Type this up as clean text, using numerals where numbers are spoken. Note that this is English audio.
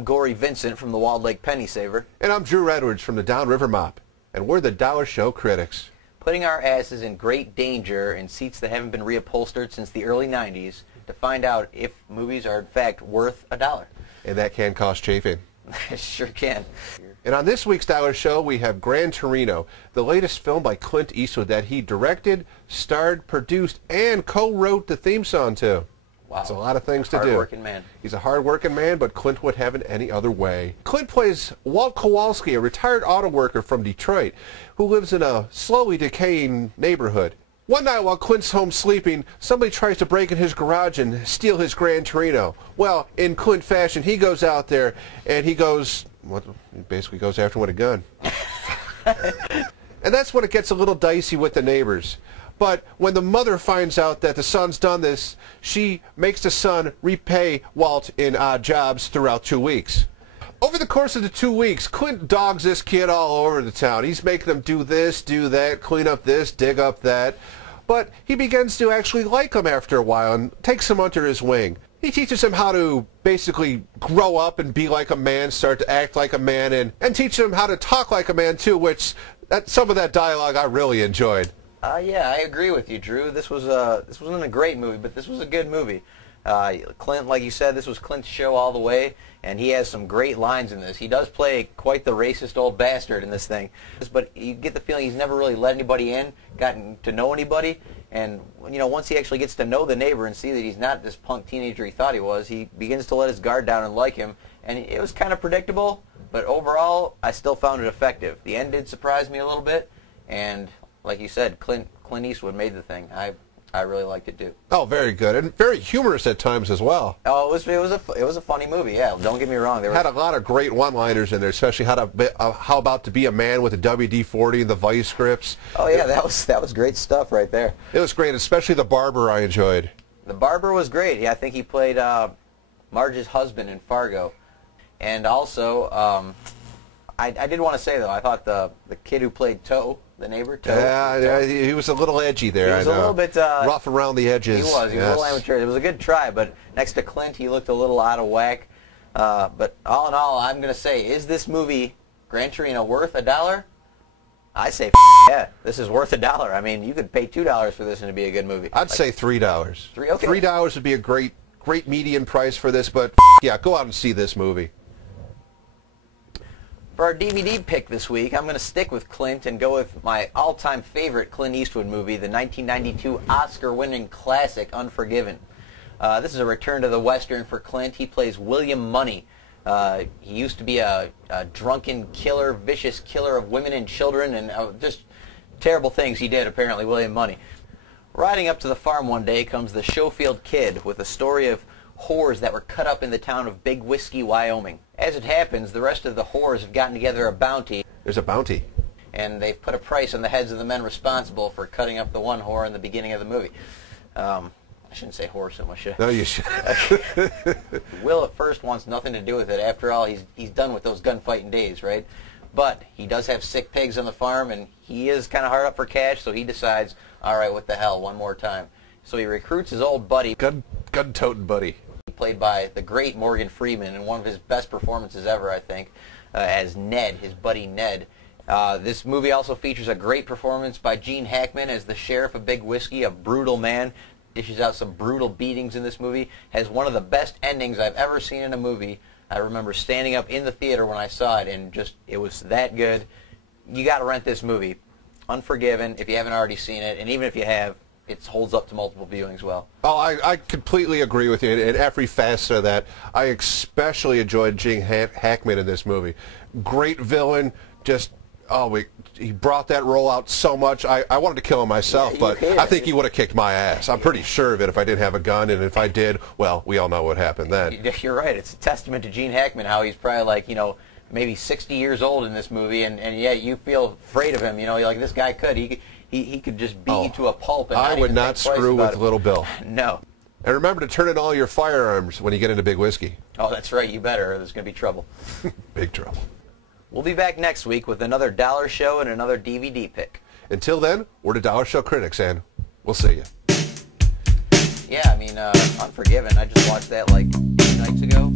I'm Gory Vincent from the Walled Lake Penny Saver. And I'm Drew Edwards from the Downriver Mop. And we're the Dollar Show Critics. Putting our asses in great danger in seats that haven't been reupholstered since the early 90s to find out if movies are in fact worth $1. And that can cause chafing. It sure can. And on this week's Dollar Show, we have Gran Torino, the latest film by Clint Eastwood that he directed, starred, produced, and co-wrote the theme song to. Wow. It's a lot of things to do. Hard-working man. He's a hard-working man, but Clint would have it any other way. Clint plays Walt Kowalski, a retired auto worker from Detroit, who lives in a slowly decaying neighborhood. One night while Clint's home sleeping, somebody tries to break in his garage and steal his Gran Torino. Well, in Clint fashion, he goes out there and he basically goes after him with a gun. And that's when it gets a little dicey with the neighbors. But when the mother finds out that the son's done this, she makes the son repay Walt in odd jobs throughout 2 weeks. Over the course of the 2 weeks, Clint dogs this kid all over the town. He's making them do this, do that, clean up this, dig up that. But he begins to actually like him after a while and takes him under his wing. He teaches him how to basically grow up and be like a man, start to act like a man, and teach him how to talk like a man too, which some of that dialogue I really enjoyed. Yeah, I agree with you, Drew. This wasn't a great movie, but this was a good movie. Clint, like you said, this was Clint's show all the way, and he has some great lines in this. He does play quite the racist old bastard in this thing, but you get the feeling he's never really let anybody in, gotten to know anybody, and once he actually gets to know the neighbor and see that he's not this punk teenager he thought he was, he begins to let his guard down and like him, and it was kind of predictable, but overall, I still found it effective. The end did surprise me a little bit, and like you said, Clint Eastwood made the thing. I really liked it too. Oh, very good, and very humorous at times as well. Oh, it was a funny movie. Yeah, don't get me wrong. Had a lot of great one-liners in there, especially how about to be a man with a WD-40 and the Vice grips. Oh yeah, that was great stuff right there. It was great, especially the barber I enjoyed. The barber was great. Yeah, I think he played Marge's husband in Fargo, and also I did want to say though, I thought the kid who played Toe, the neighbor, Toe. Yeah, he was a little edgy there. He was a little bit rough around the edges. He was a little amateur. It was a good try, but next to Clint, he looked a little out of whack. But all in all, I'm going to say, is this movie, Gran Torino, worth $1? I say, yeah, this is worth $1. I mean, you could pay $2 for this and it'd be a good movie. I'd say $3. Okay. $3 would be a great median price for this, but yeah, go out and see this movie. For our DVD pick this week, I'm going to stick with Clint and go with my all-time favorite Clint Eastwood movie, the 1992 Oscar-winning classic, Unforgiven. This is a return to the Western for Clint. He plays William Money. He used to be a drunken killer, vicious killer of women and children, and just terrible things he did, apparently, William Money. Riding up to the farm one day comes the Schofield Kid with a story of whores that were cut up in the town of Big Whiskey, Wyoming. As it happens, the rest of the whores have gotten together a bounty. There's a bounty. And they've put a price on the heads of the men responsible for cutting up the one whore in the beginning of the movie. I shouldn't say whore so much, should I? No, you should. Will at first wants nothing to do with it. After all, he's done with those gunfighting days, right? But he does have sick pigs on the farm, and he is kind of hard up for cash, so he decides, all right, what the hell, one more time. So he recruits his old buddy. Gun-toting buddy. Played by the great Morgan Freeman in one of his best performances ever, I think, as Ned, his buddy Ned. This movie also features a great performance by Gene Hackman as the sheriff of Big Whiskey, a brutal man. Dishes out some brutal beatings in this movie. Has one of the best endings I've ever seen in a movie. I remember standing up in the theater when I saw it, and it was that good. You got to rent this movie. Unforgiven, if you haven't already seen it, and even if you have, it holds up to multiple viewings well. Oh, I completely agree with you. In every facet of that, I especially enjoyed Gene Hackman in this movie. Great villain, he brought that role out so much. I wanted to kill him myself, but I think he would have kicked my ass. I'm pretty sure of it if I didn't have a gun, and if I did, well, we all know what happened then. You're right. It's a testament to Gene Hackman, how he's probably like, maybe 60 years old in this movie, and yet you feel afraid of him. You're like, this guy could. He could just beat you to a pulp. And I would not screw with Little Bill. No. And remember to turn in all your firearms when you get into Big Whiskey. Oh, that's right. You better, or there's going to be trouble. Big trouble. We'll be back next week with another Dollar Show and another DVD pick. Until then, we're the Dollar Show Critics, and we'll see you. Yeah, I mean, Unforgiven. I just watched that like 2 nights ago.